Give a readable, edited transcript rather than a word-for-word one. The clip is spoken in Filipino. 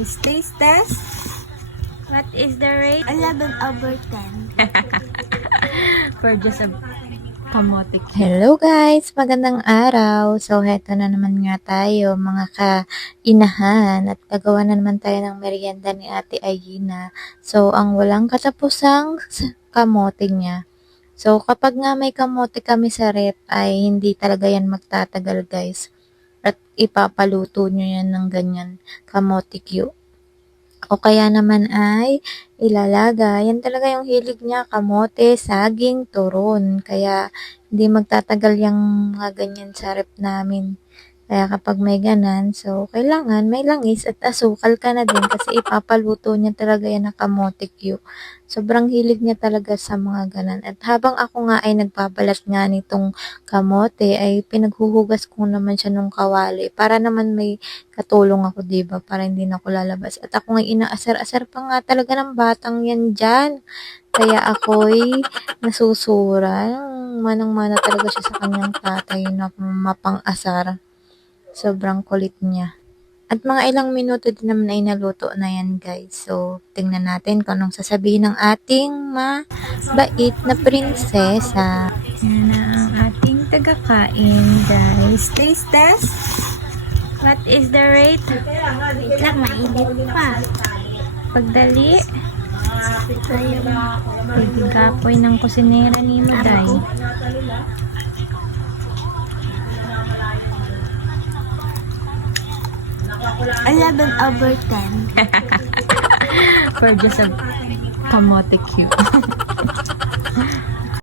Taste test. What is the rate? 11/10. For just a kamote. Hello guys! Magandang araw! So, heto na naman nga tayo mga kainahan at gagawa na naman tayo ng merienda ni Ate Aina. So, ang walang katapusang kamote niya. So, kapag nga may kamote kami sa rep ay hindi talaga yan magtatagal guys. At ipapaluto nyo yan ng ganyan kamote cube. O kaya naman ay ilalaga. Yan talaga yung hilig niya, kamote, saging, turon. Kaya hindi magtatagal yung mga ganyan sa rep namin. Kaya kapag may ganan, so kailangan may langis at asukal ka na din kasi ipapaluto niya talaga yan na kamote cube. Sobrang hilig niya talaga sa mga ganan. At habang ako nga ay nagbabalat nga nitong kamote, ay pinaghuhugas ko naman siya nung kawali para naman may katulong ako, diba? Para hindi na ako lalabas. At ako nga inaasar-asar pa nga talaga ng batang yan dyan. Kaya ako'y nasusura. Manang-mana talaga siya sa kanyang tatay na mapang-asar. Sobrang kulit niya. At mga ilang minuto din naman ay naluto na yan guys. So, tingnan natin kung anong sasabihin ng ating mabait na prinsesa. Yan na ang ating tagakain, guys. Taste test. What is the rate? Wait lang, mainit pa. Pagdali. Ayun. Pagkapoy ng kusinera ni Maday. Eleven over 10. For just a kamote cube.